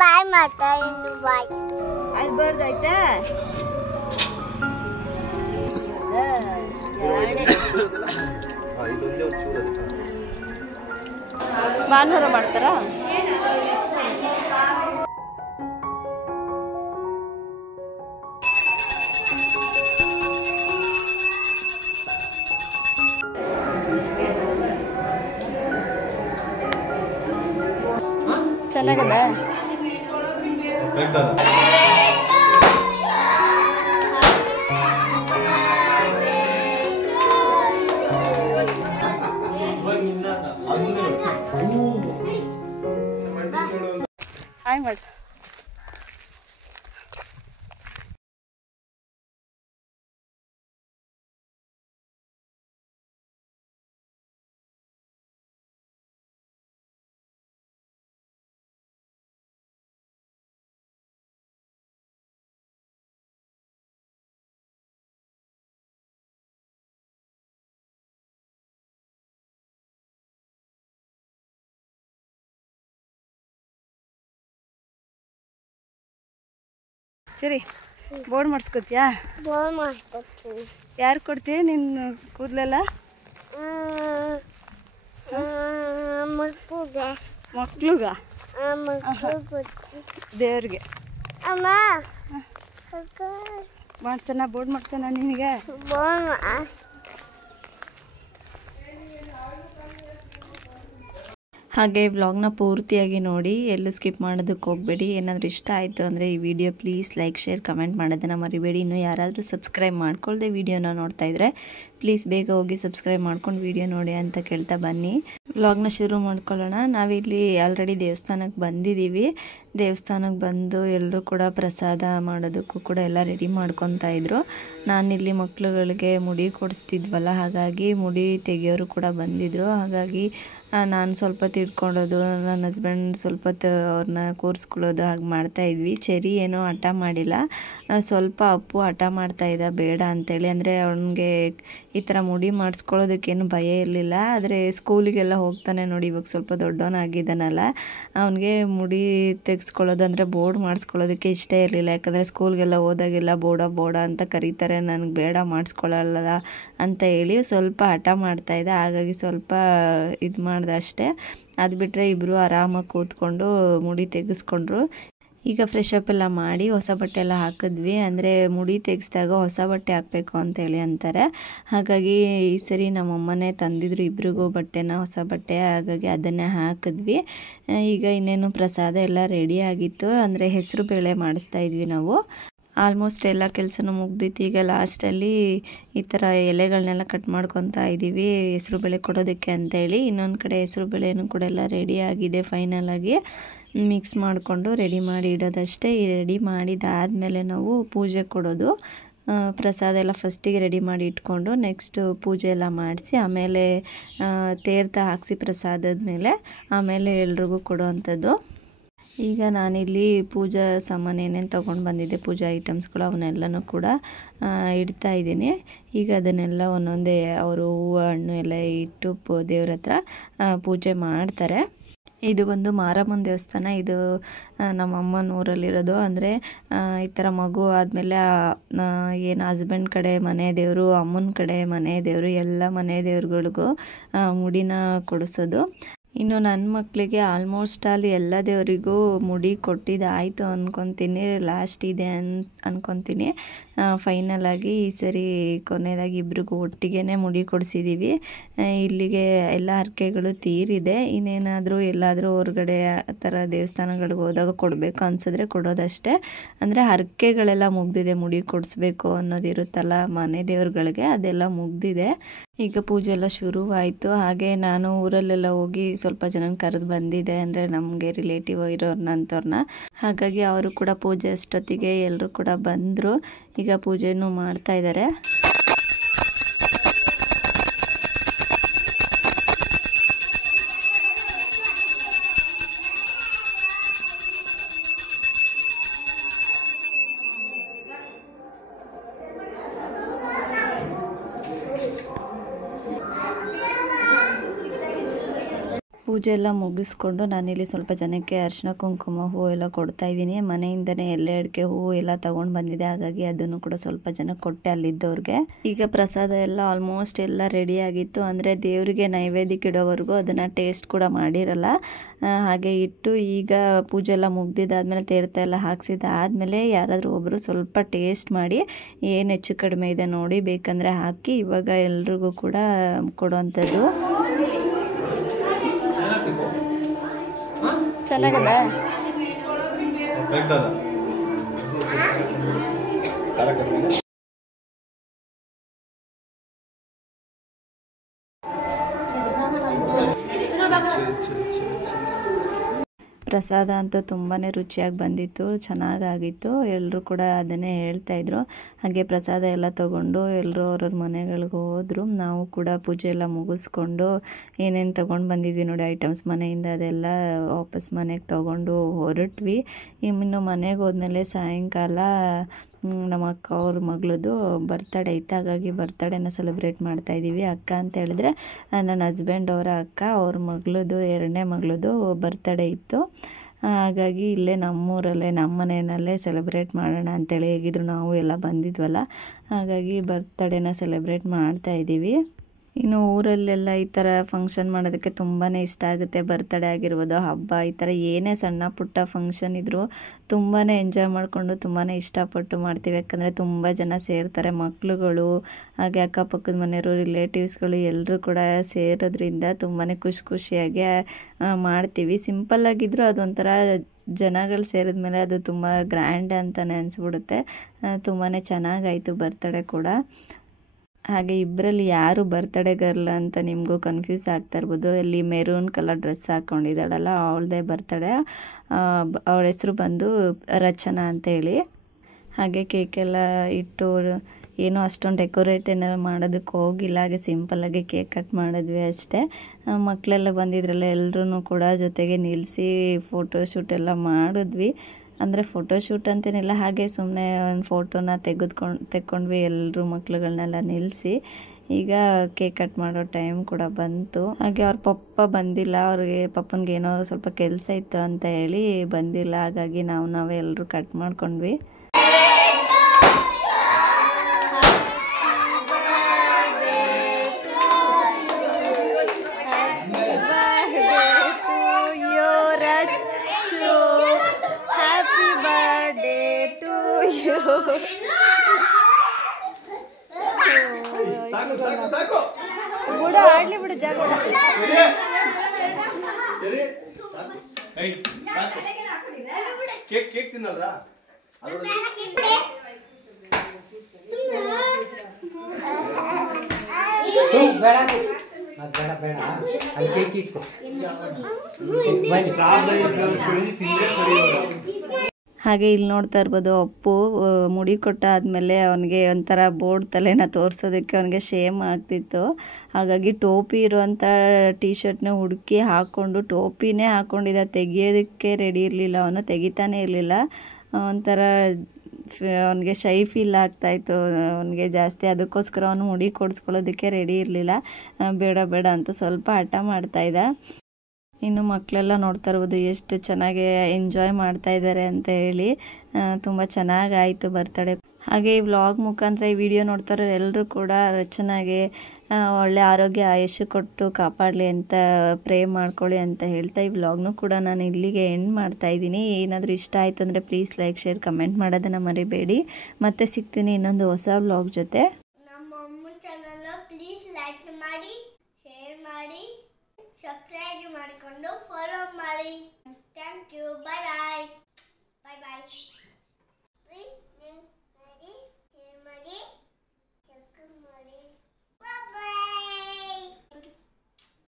ಬಾಯ್ ಮಾಡ್ತಾ ಇನ್ನು ಬಾಯ್ ಅಳ್ಬಾರ್ದಾಯ್ತಾ ಭಾನುವಾರ ಮಾಡ್ತಾರಾ ಚೆನ್ನಾಗದ ಹಾಯ್ ಮಾಡಿ ಸರಿ ಬೋರ್ಡ್ ಮಾಡಿಸ್ಕೊತೀಯಾ ಬೋರ್ ಮಾಡ್ಕೊತೀನಿ ಯಾರು ಕೊಡ್ತೀವಿ ನಿನ್ನ ಕೂದಲೆಲ್ಲ ಮಕ್ಕಳಿಗೆ ಮಕ್ಳುಗ ದೇವ್ರಿಗೆ ಅಮ್ಮ ಮಾಡ್ಸೋಣ ಬೋರ್ಡ್ ಮಾಡ್ಸೋಣ ನಿನಗೆ ಬೋರ್ ಹಾಗೆ ವ್ಲಾಗ್ನ ಪೂರ್ತಿಯಾಗಿ ನೋಡಿ ಎಲ್ಲೂ ಸ್ಕಿಪ್ ಮಾಡೋದಕ್ಕೆ ಹೋಗಬೇಡಿ. ಏನಾದರೂ ಇಷ್ಟ ಆಯಿತು ಅಂದರೆ ಈ video please like share comment ಮಾಡೋದನ್ನು ಮರಿಬೇಡಿ. ಇನ್ನೂ ಯಾರಾದರೂ ಸಬ್ಸ್ಕ್ರೈಬ್ ಮಾಡ್ಕೊಳ್ಳದೆ ವಿಡಿಯೋನ ನೋಡ್ತಾ ಇದ್ದರೆ ಪ್ಲೀಸ್ ಬೇಗ ಹೋಗಿ ಸಬ್ಸ್ಕ್ರೈಬ್ ಮಾಡ್ಕೊಂಡು ವಿಡಿಯೋ ನೋಡಿ ಅಂತ ಕೇಳ್ತಾ ಬನ್ನಿ. ವ್ಲಾಗ್ನ ಶುರು ಮಾಡ್ಕೊಳ್ಳೋಣ. ನಾವಿಲ್ಲಿ ಆಲ್ರೆಡಿ ದೇವಸ್ಥಾನಕ್ಕೆ ಬಂದಿದ್ದೀವಿ. ದೇವಸ್ಥಾನಕ್ಕೆ ಬಂದು ಎಲ್ಲರೂ ಕೂಡ ಪ್ರಸಾದ ಮಾಡೋದಕ್ಕೂ ಕೂಡ ಎಲ್ಲ ರೆಡಿ ಮಾಡ್ಕೊತಾ ಇದ್ರು. ನಾನಿಲ್ಲಿ ಮಕ್ಳುಗಳಿಗೆ ಮುಡಿ ಕೊಡಿಸ್ತಿದ್ವಲ್ಲ, ಹಾಗಾಗಿ ಮುಡಿ ತೆಗಿಯೋರು ಕೂಡ ಬಂದಿದ್ದರು. ಹಾಗಾಗಿ ನಾನು ಸ್ವಲ್ಪ ತಿಳ್ಕೊಳ್ಳೋದು, ನನ್ನ ಹಸ್ಬೆಂಡ್ ಸ್ವಲ್ಪ ಅವ್ರನ್ನ ಕೂರಿಸ್ಕೊಳ್ಳೋದು ಹಾಗೆ ಮಾಡ್ತಾಯಿದ್ವಿ. ಚೆರಿ ಏನೋ ಹಠ ಮಾಡಿಲ್ಲ, ಸ್ವಲ್ಪ ಅಪ್ಪು ಹಠ ಮಾಡ್ತಾಯಿದ್ದ ಬೇಡ ಅಂತೇಳಿ. ಅಂದರೆ ಅವನಿಗೆ ಈ ಥರ ಮುಡಿ ಮಾಡಿಸ್ಕೊಳ್ಳೋದಕ್ಕೇನು ಭಯ ಇರಲಿಲ್ಲ. ಆದರೆ ಸ್ಕೂಲಿಗೆಲ್ಲ ಹೋಗ್ತಾನೆ ನೋಡಿ, ಇವಾಗ ಸ್ವಲ್ಪ ದೊಡ್ಡವನಾಗಿದ್ದಾನಲ್ಲ, ಅವನಿಗೆ ಮುಡಿ ತೆಗೆಸ್ಕೊಳ್ಳೋದು ಅಂದರೆ ಬೋರ್ಡ್ ಮಾಡಿಸ್ಕೊಳ್ಳೋದಕ್ಕೆ ಇಷ್ಟ ಇರಲಿಲ್ಲ. ಯಾಕಂದರೆ ಸ್ಕೂಲ್ಗೆಲ್ಲ ಹೋದಾಗೆಲ್ಲ ಬೋಡ ಅಂತ ಕರೀತಾರೆ, ನನಗೆ ಬೇಡ ಮಾಡಿಸ್ಕೊಳ್ಳಲ್ಲ ಅಂತ ಹೇಳಿ ಸ್ವಲ್ಪ ಹಠ ಮಾಡ್ತಾಯಿದ್ದ. ಹಾಗಾಗಿ ಸ್ವಲ್ಪ ಇದು ಮಾಡ್ದೆ ಅಷ್ಟೇ. ಅದು ಬಿಟ್ಟರೆ ಇಬ್ಬರು ಆರಾಮಾಗಿ ಕೂತ್ಕೊಂಡು ಮುಡಿ ತೆಗೆಸ್ಕೊಂಡ್ರು. ಈಗ ಫ್ರೆಶ್ ಅಪ್ ಎಲ್ಲ ಮಾಡಿ ಹೊಸ ಬಟ್ಟೆ ಎಲ್ಲ ಹಾಕಿದ್ವಿ. ಅಂದರೆ ಮುಡಿ ತೆಗೆಸಿದಾಗ ಹೊಸ ಬಟ್ಟೆ ಹಾಕಬೇಕು ಅಂತೇಳಿ ಅಂತಾರೆ. ಹಾಗಾಗಿ ಈ ಸರಿ ನಮ್ಮಮ್ಮನೇ ತಂದಿದ್ರು ಇಬ್ರಿಗೂ ಬಟ್ಟೆನ, ಹೊಸ ಬಟ್ಟೆ. ಹಾಗಾಗಿ ಅದನ್ನೇ ಹಾಕಿದ್ವಿ. ಈಗ ಇನ್ನೇನು ಪ್ರಸಾದ ಎಲ್ಲ ರೆಡಿ ಆಗಿತ್ತು. ಅಂದರೆ ಹೆಸರು ಬೇಳೆ ಮಾಡಿಸ್ತಾ ಇದ್ವಿ ನಾವು. ಆಲ್ಮೋಸ್ಟ್ ಎಲ್ಲ ಕೆಲಸನೂ ಮುಗ್ದಿತ್ತು. ಈಗ ಲಾಸ್ಟಲ್ಲಿ ಈ ಥರ ಎಲೆಗಳನ್ನೆಲ್ಲ ಕಟ್ ಮಾಡ್ಕೊತಾ ಇದ್ದೀವಿ ಹೆಸರು ಬೇಳೆ ಕೊಡೋದಕ್ಕೆ ಅಂತೇಳಿ. ಇನ್ನೊಂದು ಕಡೆ ಹೆಸರು ಬೇಳೆನೂ ಕೂಡ ಎಲ್ಲ ರೆಡಿ ಆಗಿದೆ. ಫೈನಲಾಗಿ ಮಿಕ್ಸ್ ಮಾಡಿಕೊಂಡು ರೆಡಿ ಮಾಡಿ ಇಡೋದಷ್ಟೇ. ಈ ರೆಡಿ ಮಾಡಿದಾದಮೇಲೆ ನಾವು ಪೂಜೆ ಕೊಡೋದು. ಪ್ರಸಾದ ಎಲ್ಲ ಫಸ್ಟಿಗೆ ರೆಡಿ ಮಾಡಿ ಇಟ್ಕೊಂಡು ನೆಕ್ಸ್ಟು ಪೂಜೆ ಎಲ್ಲ ಮಾಡಿಸಿ ಆಮೇಲೆ ತೀರ್ಥ ಹಾಕಿಸಿ ಪ್ರಸಾದದ ಮೇಲೆ ಆಮೇಲೆ ಎಲ್ರಿಗೂ ಕೊಡೋವಂಥದ್ದು. ಈಗ ನಾನಿಲ್ಲಿ ಪೂಜಾ ಸಾಮಾನು ಏನೇನು ತೊಗೊಂಡು ಬಂದಿದ್ದೆ, ಪೂಜಾ ಐಟಮ್ಸ್ಗಳು, ಅವನ್ನೆಲ್ಲನೂ ಕೂಡ ಇಡ್ತಾ ಇದ್ದೀನಿ. ಈಗ ಅದನ್ನೆಲ್ಲ ಒಂದೊಂದೇ ಅವರು ಹೂವು ಹಣ್ಣು ಎಲ್ಲ ಇಟ್ಟು ದೇವ್ರ ಹತ್ರ ಪೂಜೆ ಮಾಡ್ತಾರೆ. ಇದು ಒಂದು ಮಾರಮ್ಮನ ದೇವಸ್ಥಾನ. ಇದು ನಮ್ಮ ಅಮ್ಮನ ಊರಲ್ಲಿರೋದು. ಅಂದರೆ ಈ ಥರ ಮಗು ಆದಮೇಲೆ ಏನು ಹಸ್ಬೆಂಡ್ ಕಡೆ ಮನೆ ದೇವರು, ಅಮ್ಮನ ಕಡೆ ಮನೆ ದೇವರು, ಎಲ್ಲ ಮನೆ ದೇವ್ರುಗಳಿಗೂ ಮುಡಿನ ಕೊಡಿಸೋದು. ಇನ್ನು ನನ್ನ ಮಕ್ಕಳಿಗೆ ಆಲ್ಮೋಸ್ಟ್ ಅಲ್ಲಿ ಎಲ್ಲ ದೇವರಿಗೂ ಮುಡಿ ಕೊಟ್ಟಿದ್ದಾಯಿತು ಅಂದ್ಕೊತೀನಿ. ಲಾಸ್ಟ್ ಇದೆ ಅಂದ್ಕೊತೀನಿ. ಫೈನಲಾಗಿ ಈ ಸರಿ ಕೊನೆಯದಾಗಿ ಇಬ್ರಿಗೂ ಒಟ್ಟಿಗೆ ಮುಡಿ ಕೊಡಿಸಿದ್ದೀವಿ. ಇಲ್ಲಿಗೆ ಎಲ್ಲ ಹರಕೆಗಳು ತೀರಿದೆ. ಇನ್ನೇನಾದರೂ ಎಲ್ಲಾದರೂ ಹೊರಗಡೆ ಆ ಥರ ದೇವಸ್ಥಾನಗಳಿಗೆ ಹೋದಾಗ ಕೊಡಬೇಕು ಅನಿಸಿದ್ರೆ ಕೊಡೋದಷ್ಟೇ. ಅಂದರೆ ಹರಕೆಗಳೆಲ್ಲ ಮುಗ್ದಿದೆ. ಮುಡಿ ಕೊಡಿಸ್ಬೇಕು ಅನ್ನೋದಿರುತ್ತಲ್ಲ ಮನೆ ದೇವ್ರುಗಳಿಗೆ, ಅದೆಲ್ಲ ಮುಗ್ದಿದೆ. ಈಗ ಪೂಜೆ ಎಲ್ಲ ಶುರುವಾಯಿತು. ಹಾಗೆ ನಾನು ಊರಲ್ಲೆಲ್ಲ ಹೋಗಿ ಸ್ವಲ್ಪ ಜನನ ಕರೆದು ಬಂದಿದ್ದೆ, ಅಂದರೆ ನಮಗೆ ರಿಲೇಟಿವ್ ಇರೋರ್ನ ಅಂಥವ್ರನ್ನ. ಹಾಗಾಗಿ ಅವರು ಕೂಡ ಪೂಜೆ ಅಷ್ಟೊತ್ತಿಗೆ ಎಲ್ಲರೂ ಕೂಡ ಬಂದರು. ಈಗ ಪೂಜೆನೂ ಮಾಡ್ತಾ ಇದ್ದಾರೆ. ಪೂಜೆ ಎಲ್ಲ ಮುಗಿಸ್ಕೊಂಡು ನಾನಿಲ್ಲಿ ಸ್ವಲ್ಪ ಜನಕ್ಕೆ ಅರಿಶಿನ ಕುಂಕುಮ ಹೂವು ಎಲ್ಲ ಕೊಡ್ತಾ ಇದ್ದೀನಿ. ಮನೆಯಿಂದನೇ ಎಲೆ ಅಡಿಕೆ ಹೂವು ಎಲ್ಲ ತೊಗೊಂಡು ಬಂದಿದೆ, ಹಾಗಾಗಿ ಅದನ್ನು ಕೂಡ ಸ್ವಲ್ಪ ಜನ ಕೊಟ್ಟೆ ಅಲ್ಲಿದ್ದವ್ರಿಗೆ. ಈಗ ಪ್ರಸಾದ ಎಲ್ಲ ಆಲ್ಮೋಸ್ಟ್ ಎಲ್ಲ ರೆಡಿ ಆಗಿತ್ತು. ಅಂದರೆ ದೇವರಿಗೆ ನೈವೇದ್ಯಕ್ಕೆ ಇಡೋವರೆಗೂ ಅದನ್ನು ಟೇಸ್ಟ್ ಕೂಡ ಮಾಡಿರಲ್ಲ. ಹಾಗೆ ಇಟ್ಟು ಈಗ ಪೂಜೆ ಎಲ್ಲ ಮುಗ್ದಿದ್ದಾದ್ಮೇಲೆ ತೀರ್ಥ ಎಲ್ಲ ಹಾಕ್ಸಿದ್ದಾದಮೇಲೆ ಯಾರಾದರೂ ಒಬ್ಬರು ಸ್ವಲ್ಪ ಟೇಸ್ಟ್ ಮಾಡಿ ಏನು ಹೆಚ್ಚು ಕಡಿಮೆ ಇದೆ ನೋಡಿ ಬೇಕಂದರೆ ಹಾಕಿ ಇವಾಗ ಎಲ್ರಿಗೂ ಕೂಡ ಕೊಡುವಂಥದ್ದು. ಚೆನ್ನಾಗದ ಪ್ರಸಾದ ಅಂತೂ ತುಂಬಾ ರುಚಿಯಾಗಿ ಬಂದಿತ್ತು, ಚೆನ್ನಾಗಾಗಿತ್ತು. ಎಲ್ಲರೂ ಕೂಡ ಅದನ್ನೇ ಹೇಳ್ತಾಯಿದ್ರು. ಹಾಗೆ ಪ್ರಸಾದ ಎಲ್ಲ ತೊಗೊಂಡು ಎಲ್ಲರೂ ಅವ್ರವ್ರ ಮನೆಗಳಿಗೆ ಹೋದರು. ನಾವು ಕೂಡ ಪೂಜೆ ಎಲ್ಲ ಮುಗಿಸ್ಕೊಂಡು ಏನೇನು ತೊಗೊಂಡು ಬಂದಿದ್ವಿ ನೋಡಿ ಐಟಮ್ಸ್ ಮನೆಯಿಂದ ಅದೆಲ್ಲ ವಾಪಸ್ ಮನೆಗೆ ತೊಗೊಂಡು ಹೊರಟ್ವಿ. ಇನ್ನು ಮನೆಗೆ ಹೋದ್ಮೇಲೆ ಸಾಯಂಕಾಲ ನಮ್ಮ ಅಕ್ಕ ಅವ್ರ ಮಗಳದು ಬರ್ತಡೇ ಇತ್ತು, ಹಾಗಾಗಿ ಬರ್ತಡೇನ ಸೆಲೆಬ್ರೇಟ್ ಮಾಡ್ತಾಯಿದ್ದೀವಿ. ಅಕ್ಕ ಅಂತ ಹೇಳಿದ್ರೆ ನನ್ನ ಹಸ್ಬೆಂಡ್ ಅವರ ಅಕ್ಕ, ಅವ್ರ ಮಗಳದು 2ನೇ ಮಗಳದು ಬರ್ತಡೇ ಇತ್ತು. ಹಾಗಾಗಿ ಇಲ್ಲೇ ನಮ್ಮೂರಲ್ಲೇ ನಮ್ಮ ಮನೆಯಲ್ಲೇ ಸೆಲೆಬ್ರೇಟ್ ಮಾಡೋಣ ಅಂತೇಳಿ, ಹೇಗಿದ್ರು ನಾವು ಎಲ್ಲ ಬಂದಿದ್ವಲ್ಲ, ಹಾಗಾಗಿ ಬರ್ತಡೇನ ಸೆಲೆಬ್ರೇಟ್ ಮಾಡ್ತಾಯಿದ್ದೀವಿ. ಇನ್ನು ಊರಲ್ಲೆಲ್ಲ ಈ ಥರ ಫಂಕ್ಷನ್ ಮಾಡೋದಕ್ಕೆ ತುಂಬಾ ಇಷ್ಟ ಆಗುತ್ತೆ. ಬರ್ತಡೇ ಆಗಿರ್ಬೋದು, ಹಬ್ಬ, ಈ ಥರ ಏನೇ ಸಣ್ಣ ಪುಟ್ಟ ಫಂಕ್ಷನ್ ಇದ್ದರೂ ತುಂಬಾ ಎಂಜಾಯ್ ಮಾಡಿಕೊಂಡು ತುಂಬಾ ಇಷ್ಟಪಟ್ಟು ಮಾಡ್ತೀವಿ. ಯಾಕಂದರೆ ತುಂಬ ಜನ ಸೇರ್ತಾರೆ, ಮಕ್ಳುಗಳು ಹಾಗೆ ಅಕ್ಕಪಕ್ಕದ ಮನೆಯವರು, ರಿಲೇಟಿವ್ಸ್ಗಳು ಎಲ್ಲರೂ ಕೂಡ ಸೇರೋದ್ರಿಂದ ತುಂಬಾ ಖುಷಿಯಾಗಿ ಮಾಡ್ತೀವಿ. ಸಿಂಪಲ್ಲಾಗಿದ್ದರೂ ಅದೊಂಥರ ಜನಗಳು ಸೇರಿದ್ಮೇಲೆ ಅದು ತುಂಬ ಗ್ರ್ಯಾಂಡ್ ಅಂತಲೇ ಅನಿಸ್ಬಿಡುತ್ತೆ. ತುಂಬಾ ಚೆನ್ನಾಗಾಯಿತು ಬರ್ತಡೇ ಕೂಡ. ಹಾಗೆ ಇಬ್ಬರಲ್ಲಿ ಯಾರು ಬರ್ತಡೇ ಗರ್ಲ್ ಅಂತ ನಿಮಗೂ ಕನ್ಫ್ಯೂಸ್ ಆಗ್ತಾ ಇರ್ಬೋದು. ಅಲ್ಲಿ ಮೆರೂನ್ ಕಲರ್ ಡ್ರೆಸ್ ಹಾಕ್ಕೊಂಡಿದ್ದಾಳಲ್ಲ ಅವಳದೇ ಬರ್ತಡೇ. ಅವಳ ಹೆಸರು ಬಂದು ರಚನಾ ಅಂತೇಳಿ. ಹಾಗೆ ಕೇಕೆಲ್ಲ ಇಟ್ಟು ಏನೋ ಅಷ್ಟೊಂದು ಡೆಕೋರೇಟ್ ಏನೆಲ್ಲ ಮಾಡೋದಕ್ಕೆ ಹೋಗಿಲ್ಲ. ಹಾಗೆ ಸಿಂಪಲ್ಲಾಗಿ ಕೇಕ್ ಕಟ್ ಮಾಡಿದ್ವಿ ಅಷ್ಟೇ. ಮಕ್ಕಳೆಲ್ಲ ಬಂದಿದ್ರಲ್ಲ, ಎಲ್ಲರೂ ಕೂಡ ಜೊತೆಗೆ ನಿಲ್ಲಿಸಿ ಫೋಟೋಶೂಟ್ ಎಲ್ಲ ಮಾಡಿದ್ವಿ. ಅಂದರೆ ಫೋಟೋಶೂಟ್ ಅಂತೇನಿಲ್ಲ, ಹಾಗೆ ಸುಮ್ಮನೆ ಒಂದು ಫೋಟೋನ ತೆಕ್ಕೊಂಡ್ವಿ ಎಲ್ಲರೂ ಮಕ್ಳುಗಳನ್ನೆಲ್ಲ ನಿಲ್ಲಿಸಿ. ಈಗ ಕೇಕ್ ಕಟ್ ಮಾಡೋ ಟೈಮ್ ಕೂಡ ಬಂತು. ಹಾಗೆ ಅವ್ರ ಪಪ್ಪ ಬಂದಿಲ್ಲ, ಅವ್ರಿಗೆ ಪಪ್ಪನಿಗೆ ಏನೋ ಸ್ವಲ್ಪ ಕೆಲಸ ಇತ್ತು ಅಂತ ಹೇಳಿ ಬಂದಿಲ್ಲ. ಹಾಗಾಗಿ ನಾವೇ ಎಲ್ಲರೂ ಕಟ್ ಮಾಡ್ಕೊಂಡ್ವಿ. ಬಿಡು, ಆಡ್ಲಿ ಬಿಡು, ಜಾಗ ಕೇಕ್ ತಿನ್ನಲ್ರ ಬೇಡ ಬೇಡ ಅಲ್ಲಿ ಕೇಕ್ తీసుకో. ಹಾಗೆ ಇಲ್ಲಿ ನೋಡ್ತಾ ಇರ್ಬೋದು, ಅಪ್ಪು ಮುಡಿ ಕೊಟ್ಟಾದ್ಮೇಲೆ ಅವನಿಗೆ ಒಂಥರ ಬೋರ್ಡ್ ತಲೆನ ತೋರಿಸೋದಕ್ಕೆ ಅವನಿಗೆ ಶೇಮ್ ಆಗ್ತಿತ್ತು. ಹಾಗಾಗಿ ಟೋಪಿ ಇರುವಂಥ ಟೀ ಶರ್ಟ್ನ ಹುಡುಕಿ ಹಾಕ್ಕೊಂಡು ಟೋಪಿನೇ ಹಾಕ್ಕೊಂಡಿದ್ದ. ತೆಗಿಯೋದಕ್ಕೆ ರೆಡಿ ಇರಲಿಲ್ಲ, ಅವನು ತೆಗಿತಾನೇ ಇರಲಿಲ್ಲ. ಒಂಥರ ಅವನಿಗೆ ಶೈ ಫೀಲ್ ಆಗ್ತಾಯಿತ್ತು ಅವನಿಗೆ ಜಾಸ್ತಿ. ಅದಕ್ಕೋಸ್ಕರ ಅವನು ಮುಡಿ ಕೊಡಿಸ್ಕೊಳ್ಳೋದಕ್ಕೆ ರೆಡಿ ಇರಲಿಲ್ಲ. ಬೇಡ ಅಂತ ಸ್ವಲ್ಪ ಹಠ ಮಾಡ್ತಾಯಿದ್ದ. ಇನ್ನು ಮಕ್ಕಳೆಲ್ಲ ನೋಡ್ತಾ ಇರ್ಬೋದು ಎಷ್ಟು ಚೆನ್ನಾಗಿ ಎಂಜಾಯ್ ಮಾಡ್ತಾ ಇದ್ದಾರೆ ಅಂತ ಹೇಳಿ. ತುಂಬ ಚೆನ್ನಾಗಾಯಿತು ಬರ್ತಡೇ. ಹಾಗೆ ಈ ವ್ಲಾಗ್ ಮುಖಾಂತರ ಈ ವಿಡಿಯೋ ನೋಡ್ತಾರೆ ಎಲ್ಲರೂ ಕೂಡ ರಚನಾಗೆ ಒಳ್ಳೆ ಆರೋಗ್ಯ ಆಯುಷ್ಯ ಕೊಟ್ಟು ಕಾಪಾಡಲಿ ಅಂತ ಪ್ರೇ ಮಾಡ್ಕೊಳ್ಳಿ ಅಂತ ಹೇಳ್ತಾ ಈ ವ್ಲಾಗ್ನು ಕೂಡ ನಾನು ಇಲ್ಲಿಗೆ ಎಂಡ್ ಮಾಡ್ತಾ ಇದ್ದೀನಿ. ಏನಾದರೂ ಇಷ್ಟ ಆಯಿತು ಅಂದರೆ ಪ್ಲೀಸ್ ಲೈಕ್ ಶೇರ್ ಕಮೆಂಟ್ ಮಾಡೋದನ್ನು ಮರಿಬೇಡಿ. ಮತ್ತೆ ಸಿಗ್ತೀನಿ ಇನ್ನೊಂದು ಹೊಸ ವ್ಲಾಗ್ ಜೊತೆ. ನಮ್ಮ ಅಮ್ಮನ ಚಾನಲ್ ಪ್ಲೀಸ್ ಲೈಕ್ ಮಾಡಿ, ಶೇರ್ ಮಾಡಿ, ಸಬ್ಸ್ಕ್ರೈಬ್ ಮಾಡಿಕೊಂಡು ಫಾಲೋ ಮಾಡಿ. Thank you. Bye bye. Bye bye.